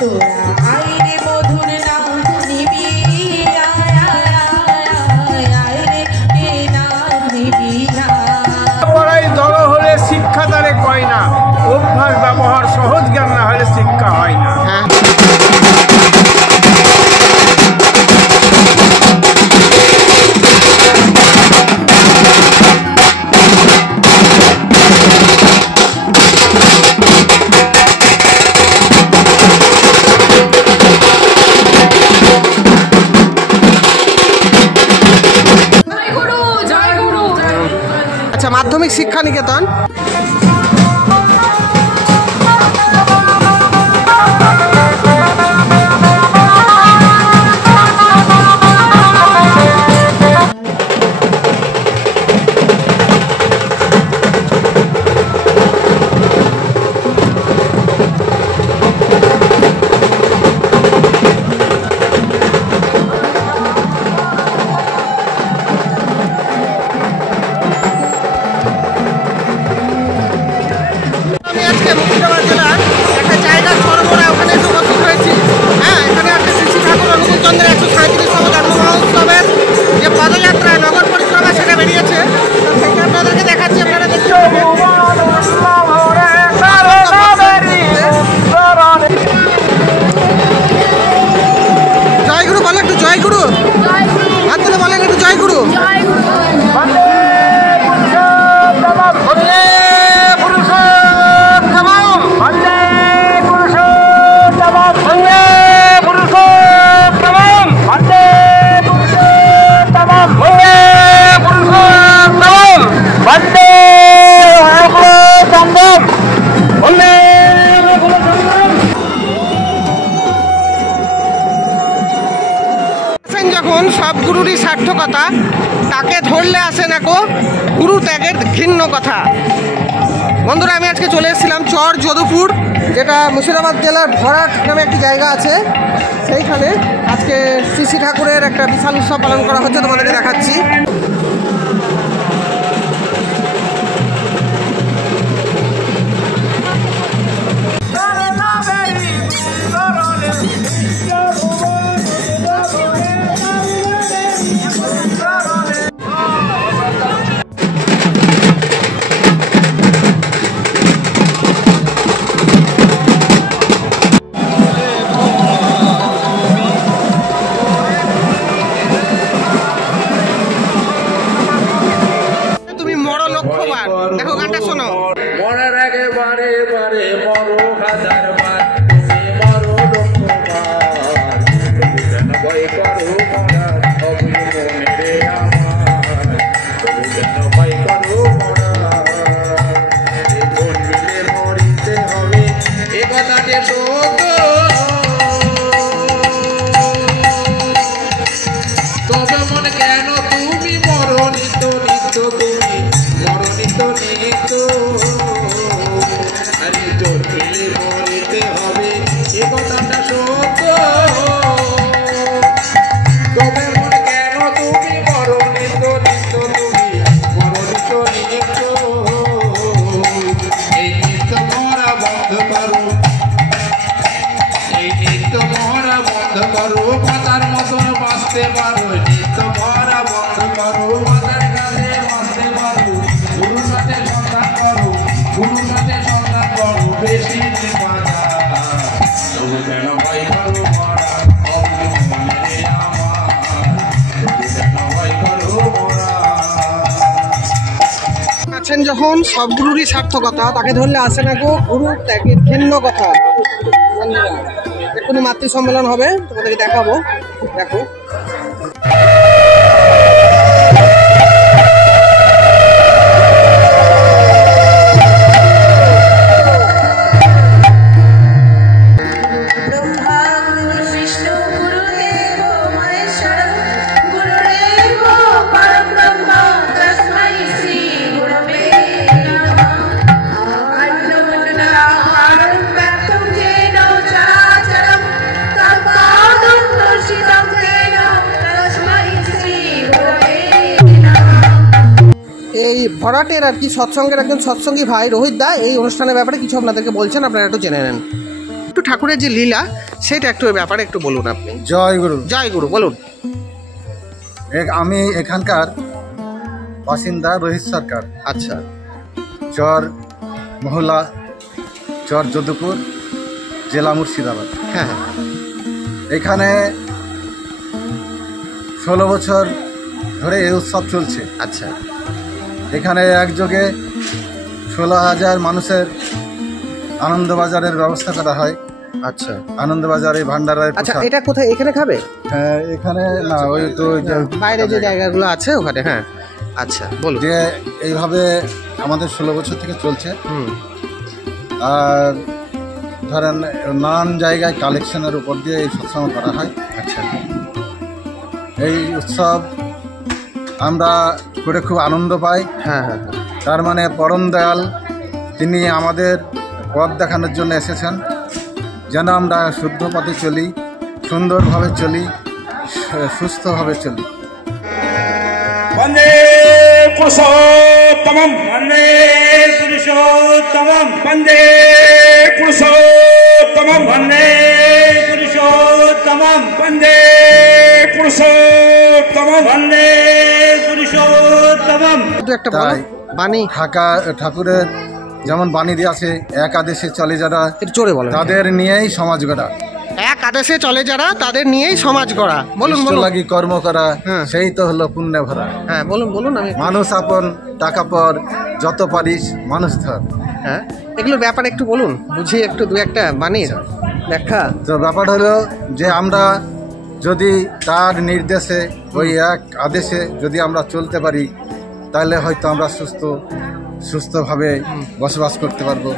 তোরা আইরে মধুর নাম নিবি আইরে এ নাম নিবি পড়াই দল হলে শিক্ষা তারে কয় না, অভ্যাস ব্যবহার সহজ জ্ঞান না হলে শিক্ষা হয় না। আচ্ছা, মাধ্যমিক শিক্ষা নিকেতন। মুর্শিদাবাদ জেলার একটা জায়গা সরবরা ওখানে এসে উপস্থিত হয়েছি। হ্যাঁ, এখানে একটা শ্রী শ্রী ঠাকুর অনুকূলচন্দ্রের 137তম জন্ম মহোৎসবের যে পদযাত্রা নগর পরিক্রমা সেটা বেরিয়েছে, সেটা আপনাদেরকে দেখাচ্ছি। আপনারা দেখতে জয়গুরু বলে একটু, জয়গুরু হাত তুলে বলেন একটু জয়গুরু। যখন সব গুরুরই সার্থকতা, তাকে ধরলে আসে না কো গুরু ত্যাগের ঘৃণ্য কথা। বন্ধুরা, আমি আজকে চলে এসেছিলাম চর যদুপুর, যেটা মুর্শিদাবাদ জেলার ভরাট নামে একটি জায়গা আছে। সেইখানে আজকে শ্রী শ্রী ঠাকুরের একটা বিশাল উৎসব পালন করা হচ্ছে, তোমাদেরকে দেখাচ্ছি। দেখো গানটা শোনো। মরার আগে বারে বারে মরো হাজার বার, তুমি মরো লক্ষ্যবার, তবু যেন ভয় করো মরার অবিলম্বে রে আমার, তবু যেন ভয় করো মরার। এই মন মিলে মরিতে হবে এ কথাটি সত্য, তবে মন কেন তুমি মরণিত নিত্য, তুমি মরণিত নিত্য। আরে জোর পেলে মরিতে হবে এ কথাটা সত্য, তবে মন কেন তুমি মরণিত নিত্য, তুমি মরণিত নিত্য। এই নিত্য মরা বন্ধ করো, এই নিত্য মরা বন্ধ করো, পাতার মতন বাঁচতে পারো। নিত্য মরা বন্ধ করো, পাতার কাছে বাঁচতে পারো। গুরুর সাথে সন্ধান করো, গুরুর সাথে সন্ধান করো, বেশি নিপাতা। তবু কেন ভয় করো মরা অবিলম্বে আমার, তবু কেন ভয় করো মরা। আছেন যখন সব গুরুরই সার্থকতা, তাকে ধরলে আসে না গো গুরু ত্যাগের ঘৃণ্য কথা। বন্ধুরা, এক্ষুনি মাতৃ সম্মেলন হবে, তোমাদেরকে দেখাবো। দেখো এই ভরাটের আর কি সৎসঙ্গের একজন সৎসঙ্গী ভাই রোহিত দা এই অনুষ্ঠানের ব্যাপারে কিছু আপনাদেরকে বলছেন, আপনারা একটু জেনে নেন। একটু ঠাকুরের যে লীলা সেটা একটু ব্যাপারে একটু বলুন আপনি। জয় গুরু। জয় গুরু, বলুন। আমি এখানকার বাসিন্দা রোহিত সরকার। আচ্ছা। চর মহলা, চর যদুপুর, জেলা মুর্শিদাবাদ। হ্যাঁ। এখানে 16 বছর ধরে এই উৎসব চলছে। আচ্ছা। এখানে একযোগে 16,000 মানুষের আনন্দবাজারের ব্যবস্থা করা হয়। আচ্ছা। আনন্দবাজারে ভান্ডারের। আচ্ছা, এটা কোথায় এখানে খাবে? এখানে না, ওই তো বাইরে যে জায়গাগুলো আছে ওখানে। হ্যাঁ। আচ্ছা, বলুন। যে এইভাবে আমাদের 16 বছর থেকে চলছে। হুম। আর ধরেন নানান জায়গায় কালেকশনের উপর দিয়ে এই সৎসঙ্গ করা হয়। আচ্ছা। এই উৎসব আমরা করে খুব আনন্দ পাই। হ্যাঁ হ্যাঁ হ্যাঁ। তার মানে পরম দয়াল তিনি আমাদের পথ দেখানোর জন্য এসেছেন, যেন আমরা শুদ্ধ পথে চলি, সুন্দরভাবে চলি, সুস্থভাবে চলি। বন্দে পুরুষোত্তমম, বন্দে পুরুষোত্তমম, বন্দে পুরুষোত্তমম, বন্দে পুরুষোত্তমম, বন্দে পুরুষোত্তমম, বন্দে পুরুষোত্তমম। একটা বাণী ঠাকুরের যেমন বাণী দিয়ে আছে, এক আদেশে চলে যারা জোরে বলেন, তাদের নিয়েই সমাজ গড়া। এক আদেশে চলে যারা তাদের নিয়েই সমাজ গড়া। বলুন বলুন। লাগি কর্ম করা, হ্যাঁ। সেই তো হলো পুণ্যে ভরা। হ্যাঁ, বলুন বলুন। আমি মানুষ আপন, টাকা পর, যত পারিস মানুষ ধর। হ্যাঁ, এগুলোর ব্যাপারে একটু বলুন, বুঝিয়ে একটু দু একটা বাণীর ব্যাখ্যা। তো ব্যাপার হলো যে আমরা যদি তার নির্দেশে, ওই এক আদেশে যদি আমরা চলতে পারি, তাহলে হয়তো আমরা সুস্থভাবে বসবাস করতে পারবো,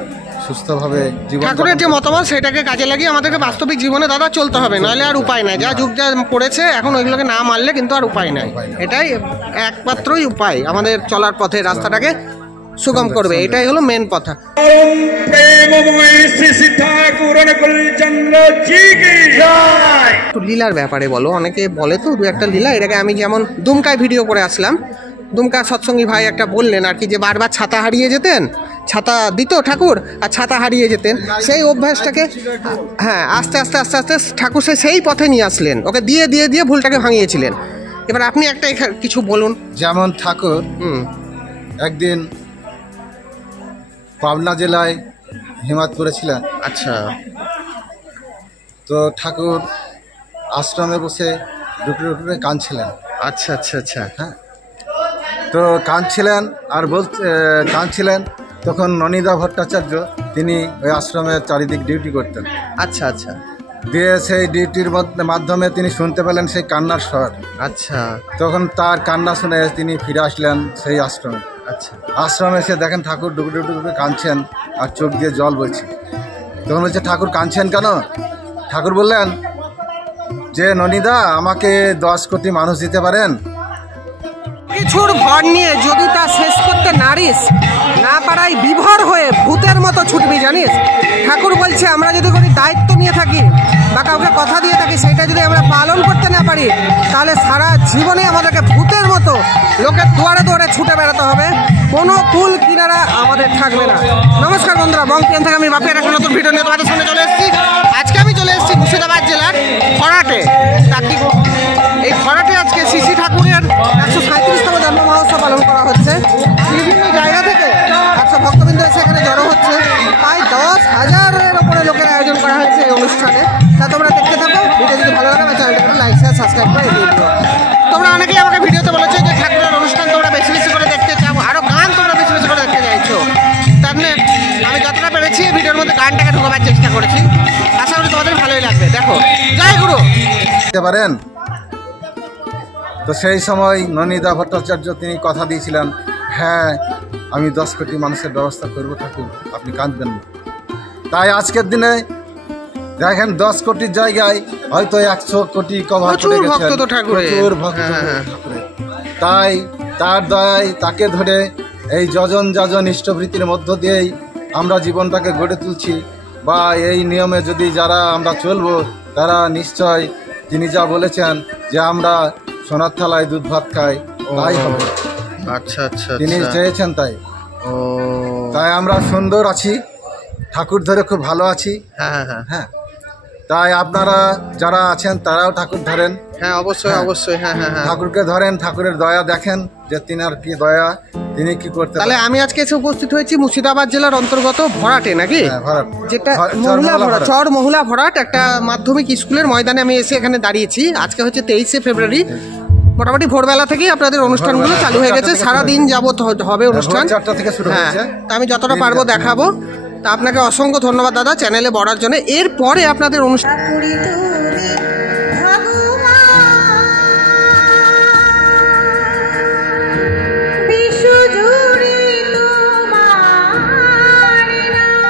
সুস্থভাবে জীবন। ঠাকুরের যে মতামত সেটাকে কাজে লাগিয়ে আমাদেরকে বাস্তবিক জীবনে দাদা চলতে হবে, নাহলে আর উপায় নাই। যা যুগ যা পড়েছে এখন ওইগুলোকে না মানলে কিন্তু আর উপায় নাই। এটাই একমাত্রই উপায় আমাদের চলার পথে রাস্তাটাকে সুগম করবে। এটাই হলো মেন কথা। একটু লীলার ব্যাপারে বলো। অনেকে বলে তো দু একটা লীলা। এটাকে আমি যেমন দুমকায় ভিডিও করে আসলাম, দুমকা সৎসঙ্গী ভাই একটা বললেন আর কি, যে বারবার ছাতা হারিয়ে যেতেন, ছাতা দিত ঠাকুর আর ছাতা হারিয়ে যেতেন। সেই অভ্যাসটাকে হ্যাঁ আস্তে আস্তে আস্তে আস্তে ঠাকুর সেই পথে নিয়ে আসলেন, ওকে দিয়ে দিয়ে দিয়ে ভুলটাকে ভাঙিয়েছিলেন। এবার আপনি একটা কিছু বলুন। যেমন ঠাকুর একদিন পাবনা জেলায় হিমায়ত করেছিলেন। আচ্ছা। তো ঠাকুর আশ্রমে বসে ডুকরে ডুকরে কাঁদছিলেন। আচ্ছা আচ্ছা আচ্ছা। হ্যাঁ, তো কাঁদছিলেন আর কাঁদছিলেন তখন ননিদা ভট্টাচার্য তিনি ওই আশ্রমের চারিদিক ডিউটি করতেন। আচ্ছা আচ্ছা। দিয়ে সেই ডিউটির মাধ্যমে তিনি শুনতে পেলেন সেই কান্নার স্বর। আচ্ছা। তখন তার কান্না শুনে তিনি ফিরে আসলেন সেই আশ্রমে। আচ্ছা। আশ্রমে এসে দেখেন ঠাকুর ডুকরে ডুকরে কাঁদছেন আর চোখ দিয়ে জল বইছে। তখন বলছে, ঠাকুর কাঁদছেন কেন? ঠাকুর বললেন যে, ননিদা আমাকে 10 কোটি মানুষ দিতে পারেন? কিছুর ভর নিয়ে যদি তা শেষ করতে নারিস, না পারাই বিভোর হয়ে ভূতের মতো ছুটবি জানিস। ঠাকুর বলছে আমরা যদি কোনো দায়িত্ব নিয়ে থাকি বা কাউকে কথা দিয়ে থাকি, সেটা যদি আমরা পালন করতে না পারি, তাহলে সারা জীবনে আমাদেরকে ভূতের মতো লোকের দুয়ারে দুয়ারে ছুটে বেড়াতে হবে, কোনো কুল কিনারা আমাদের থাকবে না। নমস্কার বন্ধুরা, বঙ্কিয়ান থেকে আমি বাপের একটা নতুন ভিডিও নিয়ে তোমাদের সামনে চলে এসেছি। আজকে আমি চলে এসেছি মুর্শিদাবাদ জেলার খরাটে। এই খরাটে আজকে শ্রী ঠাকুরের 137তম জন্ম মহোৎসব পালন করা হচ্ছে। বিভিন্ন জায়গা থেকে 100 ভক্তবৃন্দ এসে এখানে জড়ো হচ্ছে। প্রায় 10,000-এর ওপরে লোকের আয়োজন করা হয়েছে এই অনুষ্ঠানে। তা তোমরা দেখতে থাকো। ভিডিও যদি ভালো লাগে আমার চ্যানেলটাকে লাইক শেয়ার সাবস্ক্রাইব করে এগিয়ে দিও। তোমরা অনেকেই আমাকে ভিডিওতে বলেছো যে ঠাকুরের অনুষ্ঠান তোমরা বেশি বেশি করে দেখতে চাও, আরও গান তোমরা বেশি বেশি করে দেখতে চাইছো। তার জন্য আমি যতটা পেরেছি ভিডিওর মধ্যে গানটাকে ঢোকাবার চেষ্টা করেছি। আশা করি তোমাদের ভালোই লাগবে। দেখো, জয় গুরু। দিতে পারেন? তো সেই সময় ননিদা ভট্টাচার্য তিনি কথা দিয়েছিলেন, হ্যাঁ আমি 10 কোটি মানুষের ব্যবস্থা করবো ঠাকুর, আপনি কাঁদবেন না। তাই আজকের দিনে দেখেন 10 কোটির জায়গায় হয়তো 100 কোটি কভার করে গেছেন। প্রচুর ভক্ত ঠাকুরের। তাই তার দয়ায় তাকে ধরে এই যজন যাজন ইষ্টভৃতির মধ্য দিয়েই আমরা জীবনটাকে গড়ে তুলছি, বা এই নিয়মে যদি যারা আমরা চলবো তারা নিশ্চয় তিনি যা বলেছেন যে আমরা সোনার থালায় দুধ ভাত খাই, তাই হবে। আচ্ছা আচ্ছা। তিনি চেয়েছেন তাই। তাই আমরা সুন্দর আছি, ঠাকুর ধরে খুব ভালো আছি। হ্যাঁ হ্যাঁ হ্যাঁ হ্যাঁ, তাই আপনারা যারা আছেন তারাও ঠাকুর ধরেন। হ্যাঁ অবশ্যই হ্যাঁ। অবশ্যই। হ্যাঁ হ্যাঁ হ্যাঁ। ঠাকুরকে ধরেন, ঠাকুরের দয়া দেখেন যে তিনার কি দয়া, তিনি কি করতে তাহলে পারেন। আমি আজকে এসে উপস্থিত হয়েছি মুর্শিদাবাদ জেলার অন্তর্গত ভরাটে নাকি? হ্যাঁ, ভরাট। যেটা চর মহিলা মহলা ভরাট, ভরাট। চর মহিলা ভরাট একটা মাধ্যমিক স্কুলের ময়দানে আমি এসে এখানে দাঁড়িয়েছি। আজকে হচ্ছে 23শে ফেব্রুয়ারি। মোটামুটি ভোরবেলা থেকেই আপনাদের অনুষ্ঠানগুলো ভোরবেলা, চালু হয়ে গেছে, 4টা থেকে সারা দিন যাবত হবে অনুষ্ঠান। ভোর 4টা থেকে শুরু হ্যাঁ, হয়েছে। তা আমি যতটা পারবো দেখাবো। তা আপনাকে অসংখ্য ধন্যবাদ দাদা চ্যানেলে বড়ার জন্য। এরপরে আপনাদের অনুষ্ঠান ঠাকুরি তুমি ভগবান, বিশ্বজুড়ে তোমার নাম।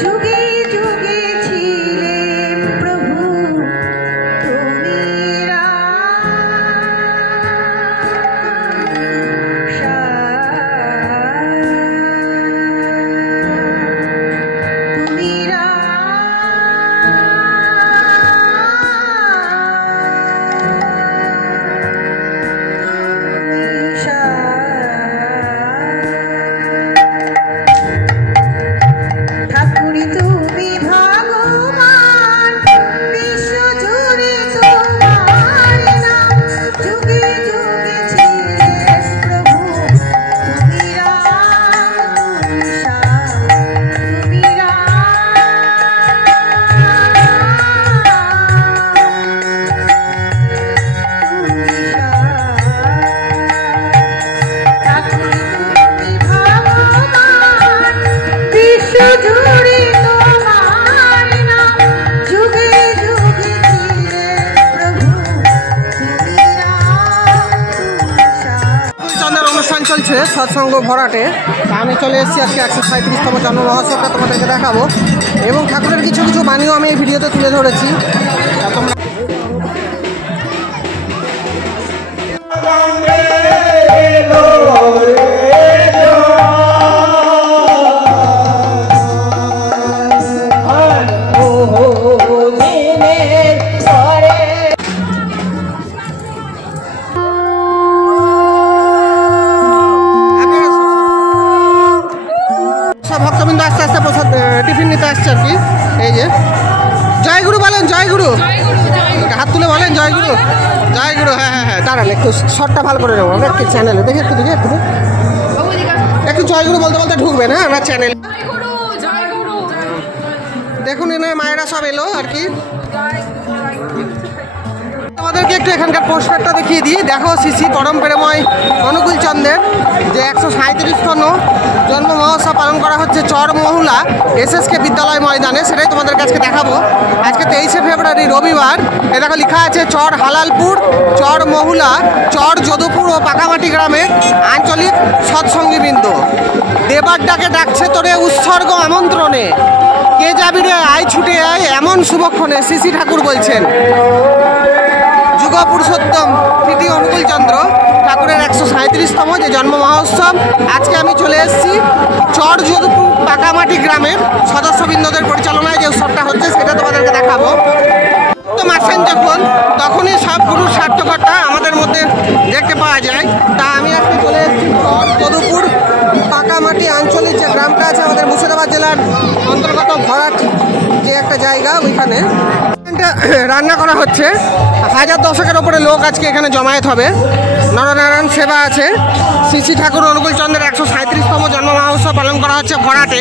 যুগে যুগে ছিলে প্রভু তুমি ঠাকুরি তুমি ভগবান, বিশ্বজুড়ে তোমার নাম। যুগে যুগে ছিলে প্রভু তুমি রাম, তুমি শ্যাম, তুমি ঠাকুরি তুমি ভগবান, বিশ্বজুড়ে তোমার নাম। যুগে যুগে ছিলে প্রভু তুমি রাম, তুমি শ্যাম। চন্দ্রের অনুষ্ঠান চলছে সৎসঙ্গ ভরাটে। তা আমি চলে এসেছি আজকে 137তম জন্ম মহোৎসবটা তোমাদেরকে দেখাবো, এবং ঠাকুরের কিছু কিছু বাণীও আমি এই ভিডিওতে তুলে ধরেছি। তা তোমরা সব ভক্তবৃন্দ আস্তে আস্তে প্রসাদ টিফিন নিতে আসছে আর কি। এই যে জয় গুরু বলেন, জয় গুরু, হাত তুলে বলেন জয় গুরু, জয় গুরু। হ্যাঁ হ্যাঁ হ্যাঁ, দাঁড়ান একটু শর্টটা ভালো করে নেবো আমরা একটু চ্যানেলে দেখি, একটু দেখি, একটু জয় গুরু বলতে বলতে ঢুকবেন। হ্যাঁ আমার চ্যানেল দেখুন, এনে মায়েরা সব এলো আর কি। আমাদেরকে একটু এখানকার পোস্টারটা দেখিয়ে দিই। দেখো, শ্রী পরম প্রেমময় অনুকূল চন্দ্রের যে 137তম জন্ম মহোৎসব পালন করা হচ্ছে চর মহুলা SSK বিদ্যালয় ময়দানে, সেটাই তোমাদের কাছে দেখাবো। আজকে 23শে ফেব্রুয়ারি রবিবার। এ দেখো লেখা আছে চর হালালপুর, চর মহুলা, চর যদুপুর ও পাকামাটি গ্রামের আঞ্চলিক সৎসঙ্গীবৃন্দ। দেবার ডাকে ডাকছে তোরে উৎসর্গ আমন্ত্রণে, কে যাবি রে আয় ছুটে আয় এমন শুভক্ষণে, শ্রী ঠাকুর বলছেন। যুগ পুরুষোত্তম কৃতি অনুকূল চন্দ্র ঠাকুরের 137তম যে জন্ম মহোৎসব। আজকে আমি চলে এসেছি চর যদুপুর পাকামাটি গ্রামের সদস্যবৃন্দদের পরিচালনায় যে উৎসবটা হচ্ছে সেটা তোমাদেরকে দেখাবো। তো আসেন যখন, তখনই সব গুরুর সার্থকতা আমাদের মধ্যে দেখতে পাওয়া যায়। তা আমি আজকে চলে এসেছি চর যদুপুর পাকামাটি আঞ্চলিক যে গ্রামটা আছে আমাদের মুর্শিদাবাদ জেলার অন্তর্গত ভরাট যে একটা জায়গা, ওইখানে রান্না করা হচ্ছে। 1000-1000-এর ওপরে লোক আজকে এখানে জমায়েত হবে। নরনারায়ণ সেবা আছে। শ্রী ঠাকুর অনুকূল চন্দ্রের 137তম জন্ম মহোৎসব পালন করা হচ্ছে ভরাটে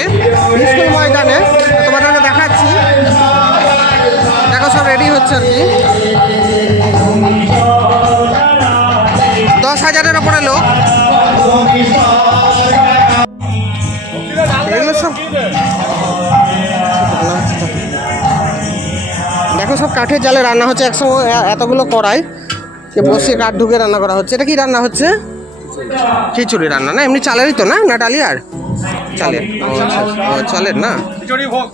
স্কুল ময়দানে। তোমাদেরকে দেখাচ্ছি, দেখো সব রেডি হচ্ছে আর কি। 10,000-এর ওপরে লোক। এগুলো সব দেখো সব কাঠের জালে রান্না হচ্ছে। একসময় এতগুলো কড়াই বসিয়ে কাঠ ঢুকে রান্না করা হচ্ছে। এটা কি রান্না হচ্ছে? খিচুড়ি রান্না না, এমনি চালেরই তো না, না ডালিয়ার? চালের। ও আচ্ছা, ও চালের না, খিচুড়ি ভোগ।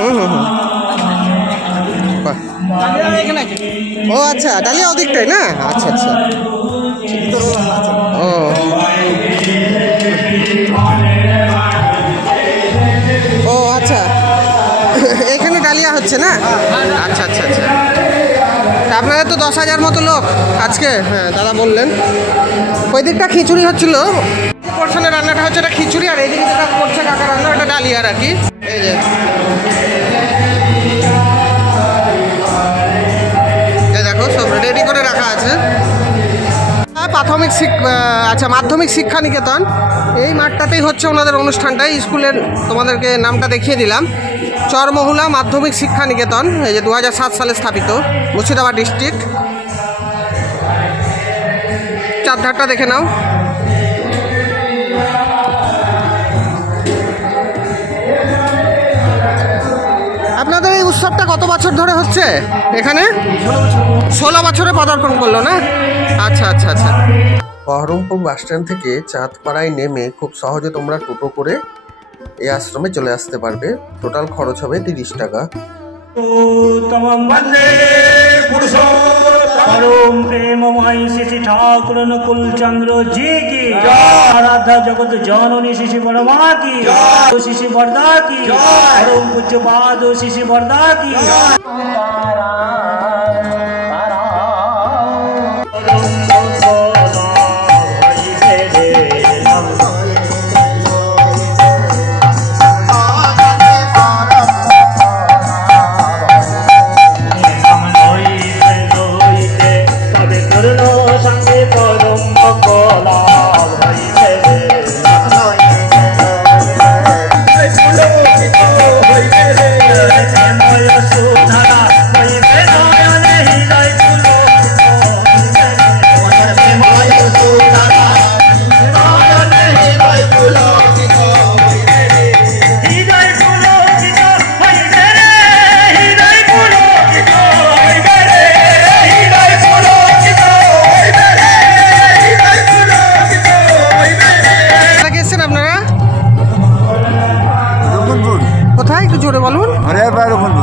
হুম। বাহ। ও আচ্ছা, ডালিয়া ওদিকটাই না? আচ্ছা আচ্ছা। ও ও আচ্ছা, এখানে ডালিয়া হচ্ছে না? আচ্ছা আচ্ছা আচ্ছা। আপনাদের তো 10,000 মতো লোক আজকে। হ্যাঁ দাদা বললেন ওই দিকটা খিচুড়ি হচ্ছিল। পোর্শনের রান্নাটা হচ্ছে এটা খিচুড়ি, আর এইদিকে যেটা করছে কাকা রান্না এটা ডালিয়া আর কি। এই যে দেখো সব রেডি করে রাখা আছে। মাধ্যমিক শিক্ষা নিকেতন, এই মাঠটাতেই হচ্ছে ওনাদের অনুষ্ঠানটাই। স্কুলের তোমাদেরকে নামটা দেখিয়ে দিলাম, চরমহুলা মাধ্যমিক শিক্ষা নিকেতন। এই যে 2007 সালে স্থাপিত, মুর্শিদাবাদ ডিস্ট্রিক্ট। চারধারটা দেখে নাও। আপনাদের এই উৎসবটা কত বছর ধরে হচ্ছে এখানে? 16 বছরে পদার্পণ করলো না? আচ্ছা আচ্ছা আচ্ছা। বহরমপুর বাসস্ট্যান্ড থেকে চাঁদপাড়ায় নেমে খুব সহজে তোমরা টোটো করে এই আশ্রমে চলে আসতে পারবে। টোটাল খরচ হবে 30 টাকা। বন্দে পরম প্রেমময় শ্রী ঠাকুর নকুল চন্দ্র জি কি আরাধ্যা জগৎ জননী শিশি বর্মা কি শিশি বরদা কি পরম পূজ্যপাদ শিশি বরদা কি।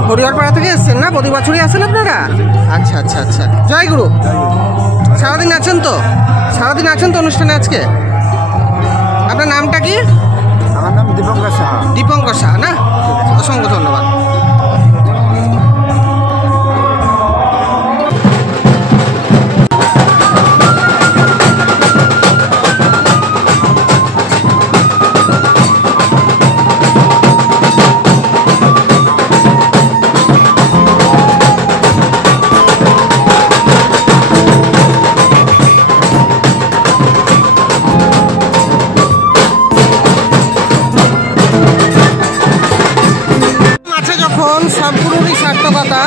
হরিহরপাড়া থেকে এসছেন না? প্রতি বছরই আসেন আপনারা? আচ্ছা আচ্ছা আচ্ছা। জয় গুরু। সারাদিন আছেন তো? সারাদিন আছেন তো অনুষ্ঠানে আজকে? আপনার নামটা কি? আমার নাম দীপঙ্কর সাহা। দীপঙ্কর সাহা না? অসংখ্য ধন্যবাদ। সব গুরুরই সার্থকতা,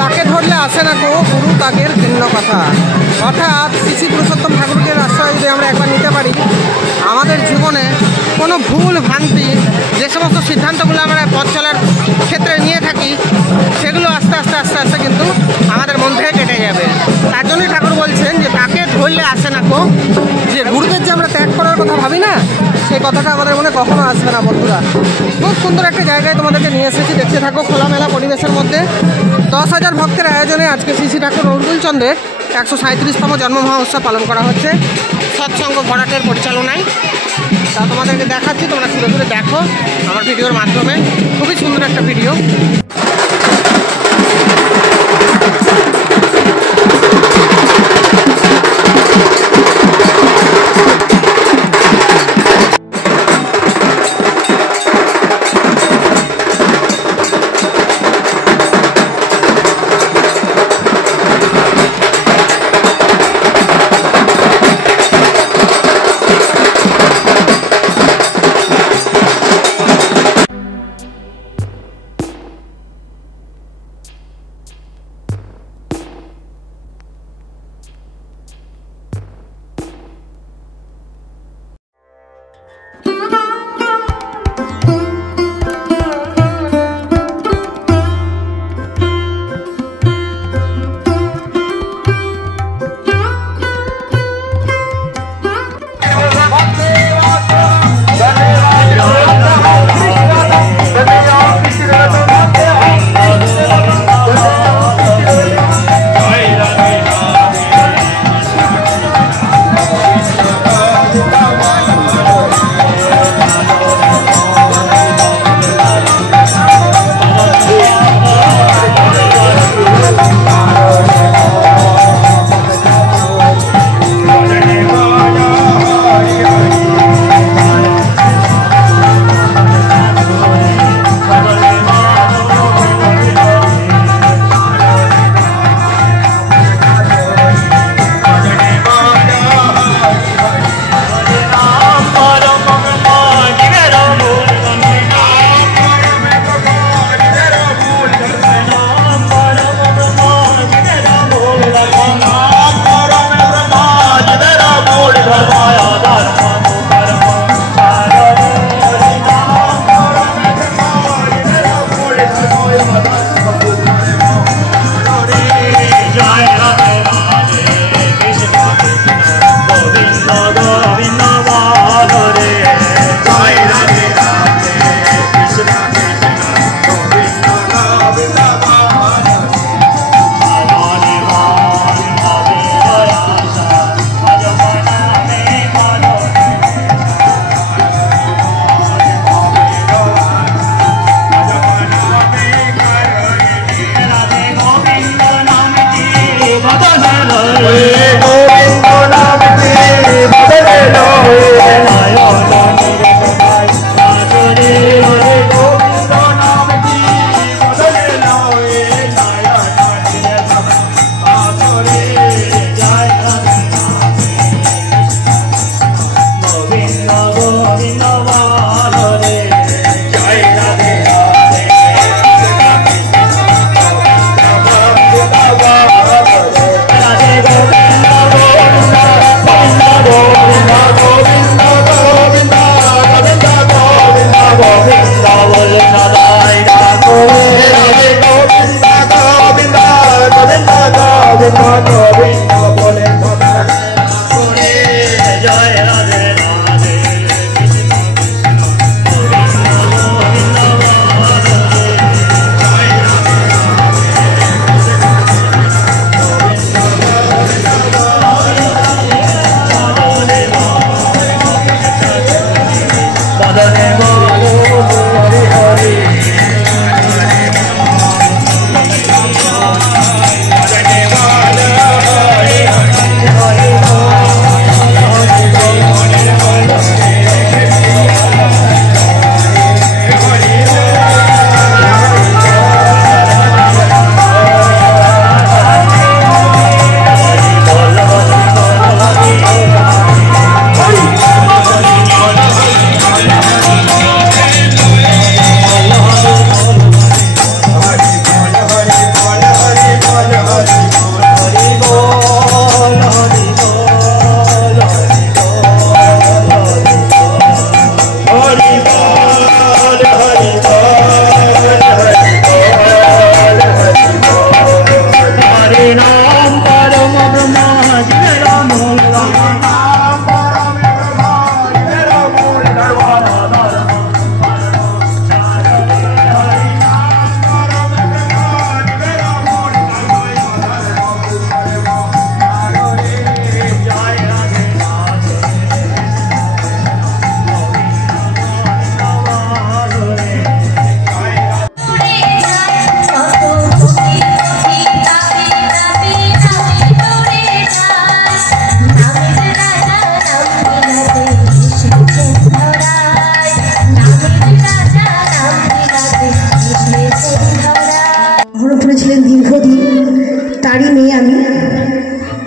তাকে ধরলে আসে না গো গুরু তাকের ভিন্ন কথা। অর্থাৎ শ্রী পুরুষোত্তম ঠাকুরকে আশ্রয় যদি আমরা একবার নিতে পারি, আমাদের জীবনে কোনো ভুল ভ্রান্তি, যে সমস্ত সিদ্ধান্তগুলো আমরা পথ চলার ক্ষেত্রে নিয়ে থাকি, সেগুলো আস্তে আস্তে আস্তে আস্তে কিন্তু আমাদের মন থেকে কেটে যাবে। তার জন্যই ঠাকুর বলছেন যে তাকে ধরলে আসে না গো। যে গুরুদের যে আমরা ত্যাগ করার কথা ভাবি না, সেই কথাটা আমাদের মনে কখনো আসবে না বন্ধুরা। খুব সুন্দর একটা জায়গায় তোমাদেরকে নিয়ে এসেছি, দেখতে থাকো খোলামেলা পরিবেশের মধ্যে। 10,000 ভক্তের আয়োজনে আজকে শ্রী ঠাকুর নজরুল চন্দ্রের 137তম জন্ম মহোৎসব পালন করা হচ্ছে সৎসঙ্গ ভরাটের পরিচালনায়। তা তোমাদেরকে দেখাচ্ছি, তোমরা ঘুরে ঘুরে দেখো আমার ভিডিওর মাধ্যমে। খুবই সুন্দর একটা ভিডিও।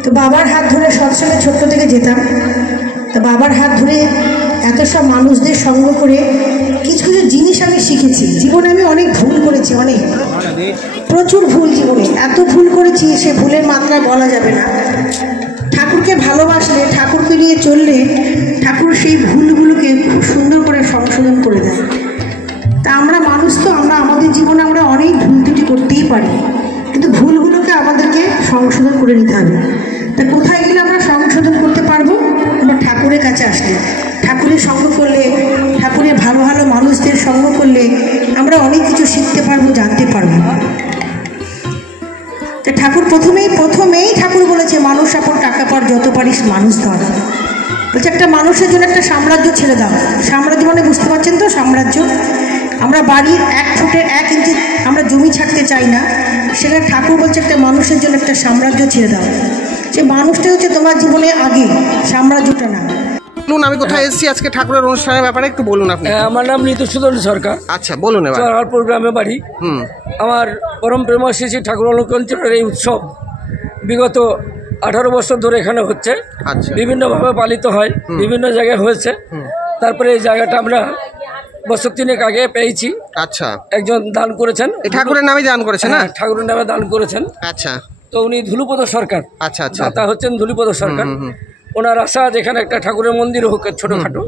তো বাবার হাত ধরে সৎসঙ্গে ছোট্ট থেকে যেতাম। তো বাবার হাত ধরে এত সব মানুষদের সঙ্গ করে কিছু কিছু জিনিস আমি শিখেছি। জীবনে আমি অনেক ভুল করেছি, অনেক প্রচুর ভুল, জীবনে এত ভুল করেছি সে ভুলের মাত্রা বলা যাবে না। ঠাকুরকে ভালোবাসলে, ঠাকুরকে নিয়ে চললে ঠাকুর সেই ভুলগুলোকে খুব সুন্দর করে সংশোধন করে দেয়। তা আমরা মানুষ, তো আমরা আমাদের জীবনে আমরা অনেক ভুল ত্রুটি করতেই পারি, কিন্তু ভুলগুলোকে আমাদেরকে সংশোধন করে নিতে হবে। তা কোথায় গেলে আমরা সংশোধন করতে পারবো? আমরা ঠাকুরের কাছে আসলে, ঠাকুরের সঙ্গ করলে, ঠাকুরের ভালো ভালো মানুষদের সঙ্গ করলে আমরা অনেক কিছু শিখতে পারবো, জানতে পারবো। তা ঠাকুর প্রথমেই ঠাকুর বলেছে, মানুষ আপন টাকা পর যত পারিস মানুষ ধর। বলছে একটা মানুষের জন্য একটা সাম্রাজ্য ছেড়ে দাও। সাম্রাজ্য মানে বুঝতে পারছেন তো? সাম্রাজ্য, আমরা বাড়ির 1 ফুটের 1 ইঞ্চি আমরা জমি ছাড়তে চাই না। সেটা ঠাকুর বলছে একটা মানুষের জন্য একটা সাম্রাজ্য ছেড়ে দাও। সে মানুষটা হচ্ছে তোমার জীবনে আগে, সাম্রাজ্যটা না। বলুন, আমি কোথায় এসেছি আজকে ঠাকুরের অনুষ্ঠানের ব্যাপারে একটু বলুন আপনি। আমার নাম ঋতুসূদন সরকার। আচ্ছা, বলুন এবার। চরহালপুর গ্রামে বাড়ি। আমার পরম প্রেমা শ্রী ঠাকুর অলঙ্কঞ্চলের এই উৎসব বিগত 18 বছর ধরে এখানে হচ্ছে। আচ্ছা। বিভিন্নভাবে পালিত হয়, বিভিন্ন জায়গায় হয়েছে। তারপরে এই জায়গাটা আমরা বছর 3 আগে পেয়েছি। আচ্ছা, একজন দান করেছেন, এই ঠাকুরের নামে দান করেছেন না? ঠাকুরের নামে দান করেছেন। আচ্ছা, তো উনি ধুলুপদ সরকার। আচ্ছা আচ্ছা, দাতা হচ্ছেন ধুলুপদ সরকার। ওনার আশা যেখানে একটা ঠাকুরের মন্দির হোক ছোটখাটো।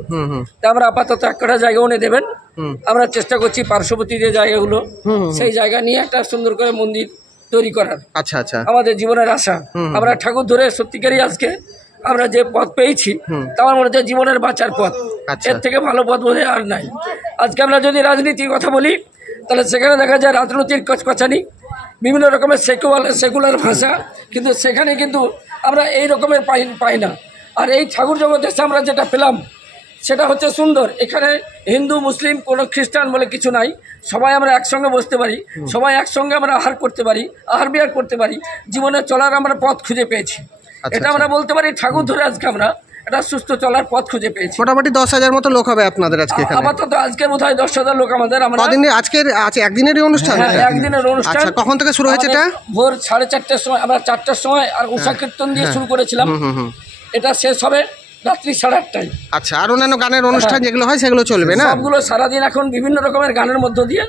তা আমরা আপাতত 1 কাঠা জায়গা উনি দেবেন। আমরা চেষ্টা করছি পার্শ্ববর্তী যে জায়গাগুলো, সেই জায়গা নিয়ে একটা সুন্দর করে মন্দির তৈরি করার। আচ্ছা আচ্ছা, আমাদের জীবনের আশা। আমরা ঠাকুর ধরে সত্যিকারই আজকে আমরা যে পথ পেয়েছি, তা আমার মনে হচ্ছে জীবনের বাঁচার পথ। এর থেকে ভালো পথ বোধ আর নাই। আজকে আমরা যদি রাজনীতির কথা বলি, তাহলে সেখানে দেখা যায় রাজনীতির কচকচানি, বিভিন্ন রকমের সেকুলার ভাষা, কিন্তু সেখানে কিন্তু আমরা এই রকমের পাই না। আর এই ঠাকুর জগতে আমরা যেটা পেলাম সেটা হচ্ছে সুন্দর। এখানে হিন্দু, মুসলিম, কোনো খ্রিস্টান বলে কিছু নাই। সবাই আমরা একসঙ্গে বসতে পারি, সবাই একসঙ্গে আমরা আহার করতে পারি, আহার বিহার করতে পারি। জীবনে চলার আমরা পথ খুঁজে পেয়েছি। এটা আমরা বলতে পারি ঠাকুর ধরে আজকে আমরা একটা সুস্থ চলার পথ খুঁজে পেয়েছি। মোটামুটি 10,000 মতো লোক হবে আপনাদের আজকে এখানে? আপাতত আজকে বোধহয় 10,000 লোক আমাদের। আজকে একদিনেরই অনুষ্ঠান? হ্যাঁ, একদিনের অনুষ্ঠান। আচ্ছা, কখন থেকে শুরু হয়েছে এটা? ভোর 4:30টার সময়, আমরা 4টার সময় আর উষা কীর্তন দিয়ে শুরু করেছিলাম। এটা শেষ হবে রাত্রি 8:30টায়। আচ্ছা, আর অন্যান্য গানের অনুষ্ঠান যেগুলো হয় সেগুলো চলবে না? সবগুলো সারাদিন এখন বিভিন্ন রকমের গানের মধ্য দিয়ে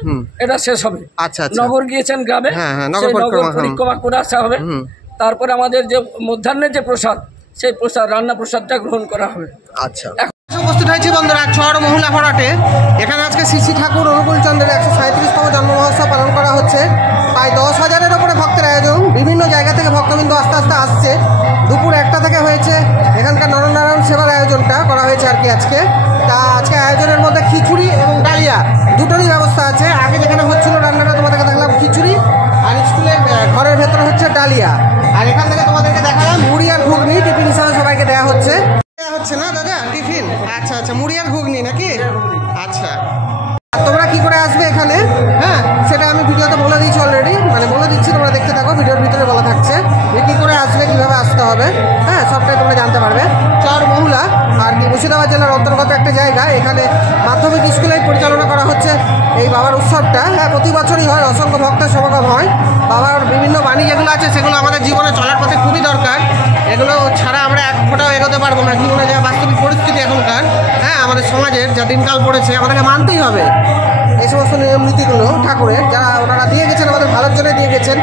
এটা শেষ হবে। আচ্ছা আচ্ছা, নগর গিয়েছেন গ্রামে, নগর পরিক্রমা করে আসা হবে। তারপরে আমাদের যে মধ্যাহ্নের যে প্রসাদ, সেই প্রসাদ, রান্না প্রসাদটা গ্রহণ করা হবে। আচ্ছা, উপস্থিত হয়েছি বন্ধুরা চর মহুলা ভরাটে। এখানে আজকে শ্রী ঠাকুর অনুকূল চন্দ্রের 137তম জন্ম মহোৎসব পালন করা হচ্ছে। প্রায় 10,000-এর ওপরে ভক্তের আয়োজন। বিভিন্ন জায়গা থেকে ভক্তবৃন্দ আস্তে আস্তে আসছে। দুপুর 1টা থেকে হয়েছে এখানকার নরনারায়ণ সেবার আয়োজনটা করা হয়েছে আর কি আজকে। তা আজকে আয়োজনের মধ্যে খিচুড়ি এবং ডালিয়া দুটোরই ব্যবস্থা আছে। আগে যেখানে হচ্ছিল রান্নাটা তোমাদেরকে দেখলাম খিচুড়ি, আর স্কুলের ঘরের ভেতরে হচ্ছে ডালিয়া। আর এখান থেকে তোমাদেরকে দেখালাম মুড়ি আর ঘুগনি টিফিন হিসাবে সবাইকে দেওয়া হচ্ছে না দাদা টিফিন? আচ্ছা আচ্ছা, মুড়ি আর ঘুগনি নাকি? আচ্ছা, তোমরা কি করে আসবে এখানে, হ্যাঁ সেটা আমি ভিডিওতে বলে দিয়েছি অলরেডি, মানে বলে দিচ্ছি, তোমরা দেখতে থাকো। ভিডিওর ভিতরে বলা থাকছে যে কী করে আসবে, কীভাবে আসতে হবে, হ্যাঁ সবটাই তোমরা জানতে পারবে। চর মহুলা আর কি মুর্শিদাবাদ জেলার অন্তর্গত একটা জায়গা। এখানে মাধ্যমিক স্কুলে পরিচালনা করা হচ্ছে এই বাবার উৎসবটা। হ্যাঁ, প্রতি বছরই হয়, অসংখ্য ভক্তের সমাগম হয়। বাবার বিভিন্ন বাণী যেগুলো আছে সেগুলো আমাদের জীবনে চলার পথে খুবই দরকার। এগুলো ছাড়া আমরা 1 ফোঁটাও এগোতে পারবো না। জীবনে যা বাস্তবিক পরিস্থিতি এখনকার, হ্যাঁ আমাদের সমাজের যা দিনকাল পড়েছে, আমাদেরকে মানতেই হবে এই সমস্ত নিয়ম নীতিগুলো ঠাকুরের, যারা ওনারা দিয়ে গেছেন আমাদের ভালোর জন্য দিয়ে গেছেন।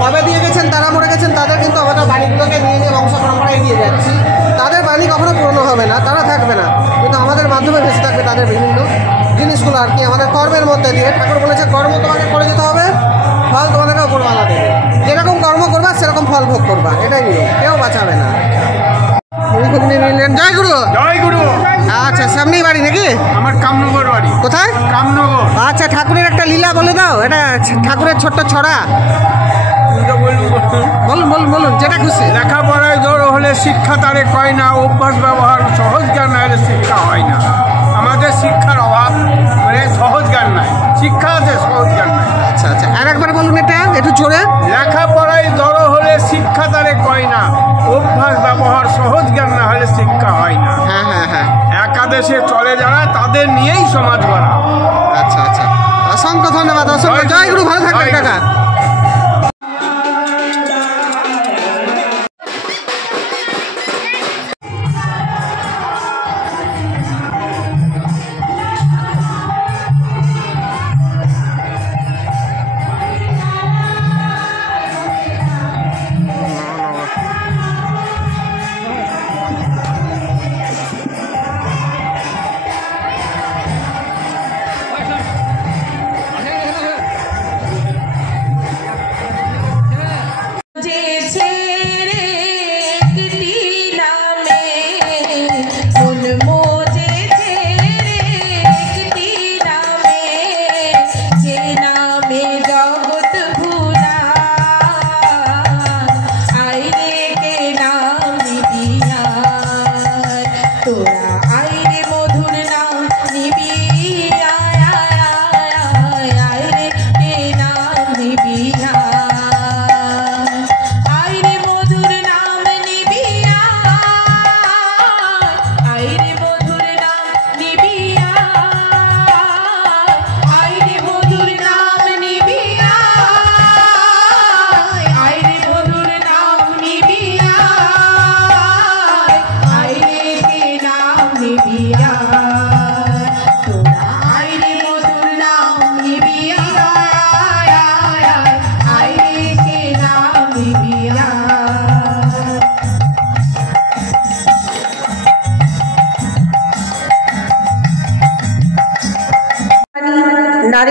কবে দিয়ে গেছেন, তারা মরে গেছেন, তাদের কিন্তু আমাদের বাণীগুলোকে নিয়ে নিয়ে বংশ পরম্পরা এগিয়ে যাচ্ছি। তাদের বাণী কখনো পূর্ণ হবে না, তারা থাকবে না, কিন্তু আমাদের মাধ্যমে ভেসে থাকবে তাদের বিভিন্ন জিনিসগুলো আর কি। আমাদের কর্মের মধ্যে দিয়ে ঠাকুর বলেছে কর্ম তোমাকে করে যেতে হবে, ফল তোমাদেরকে উপরওয়ালা দেবে। যেরকম কর্ম করবা সেরকম ফল ভোগ করবা, এটাই নিয়ম, কেউ বাঁচাবে না। জয় গুরু। জয় গুরু। আচ্ছা, সামনেই বাড়ি নাকি? আমার কামনগর বাড়ি। কোথায়? কামনগর। আচ্ছা, ঠাকুরের একটা লীলা বলে দাও, এটা ঠাকুরের ছোট্ট ছড়া। বলুন বলুন বলুন, যেটা খুশি। লেখাপড়ায় জড়ো হলে শিক্ষা তারে কয় না, অভ্যাস ব্যবহার সহজ জ্ঞান না হলে শিক্ষা হয় না। আমাদের শিক্ষার অভাব, মানে সহজ জ্ঞান নাই। শিক্ষা আছে, সহজ জ্ঞান নাই। আচ্ছা আচ্ছা, আর একবার বলুন এটা একটু জোরে। লেখাপড়ায় জড়ো হলে শিক্ষা তারে কয় না, অভ্যাস ব্যবহার সহজ জ্ঞান না হলে শিক্ষা হয় না। হ্যাঁ হ্যাঁ হ্যাঁ, একাদেশে চলে যারা, তাদের নিয়েই সমাজ গড়া। আচ্ছা আচ্ছা, অসংখ্য ধন্যবাদ। অসংখ্য জয় গুরু, ভালো থাকবেন কাকা।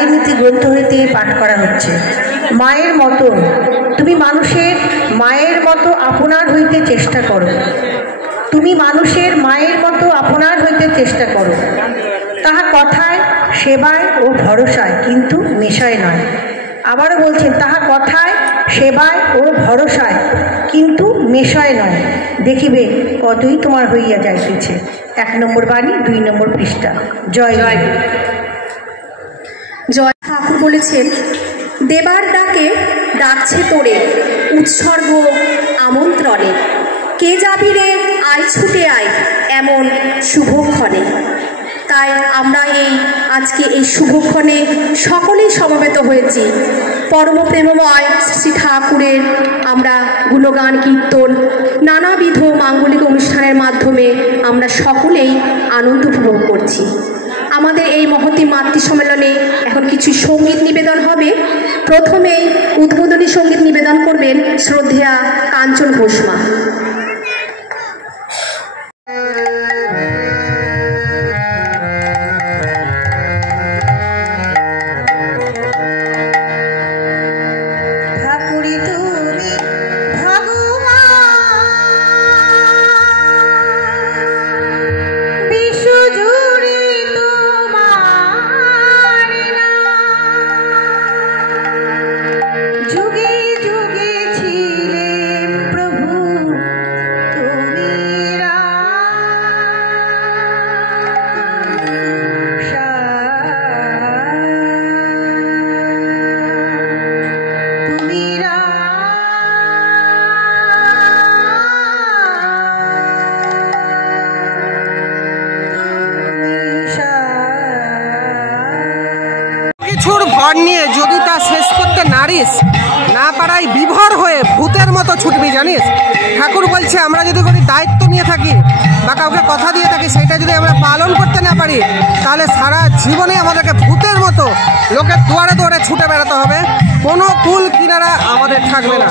নারী নীতি গ্রন্থ হইতে পাঠ করা হচ্ছে। মায়ের মতো তুমি মানুষের মায়ের মতো আপনার হইতে চেষ্টা করো। তুমি মানুষের মায়ের মতো আপনার হইতে চেষ্টা করো। তাহা কথায় সেবায় ও ভরসায়, কিন্তু নেশায় নয়। আবারও বলছেন, তাহা কথায় সেবায় ও ভরসায়, কিন্তু নেশায় নয়। দেখিবে কতই তোমার হইয়া যাইতেছে। 1 নম্বর বাণী, 2 নম্বর পৃষ্ঠা। জয় জয় জয়। ঠাকুর বলেছেন, দেবার ডাকে ডাকছে তোরে, উৎসর্গ আমন্ত্রণে, কে যাবি রে আয় ছুটে আয় এমন শুভক্ষণে। তাই আমরা আজকে এই শুভক্ষণে সকলেই সমবেত হয়েছি। পরম প্রেমময় শ্রী ঠাকুরের আমরা গুণগান কীর্তন নানাবিধ মাঙ্গলিক অনুষ্ঠানের মাধ্যমে আমরা সকলেই আনন্দ উপভোগ করছি। আমাদের এই মহতী মাতৃ সম্মেলনে এখন কিছু সঙ্গীত নিবেদন হবে। প্রথমেই উদ্বোধনী সঙ্গীত নিবেদন করবেন শ্রদ্ধেয়া কাঞ্চন ঘোষমা। কিছুর ভর নিয়ে যদি তা শেষ করতে নারিস, না পারাই বিভোর হয়ে ভূতের মতো ছুটবি জানিস। ঠাকুর বলছে, আমরা যদি কোনো দায়িত্ব নিয়ে থাকি বা কাউকে কথা দিয়ে থাকি, সেটা যদি আমরা পালন করতে না পারি, তাহলে সারা জীবনে আমাদেরকে ভূতের মতো লোকের দুয়ারে দুয়ারে ছুটে বেড়াতে হবে। কোনো কুল কিনারা আমাদের থাকবে না।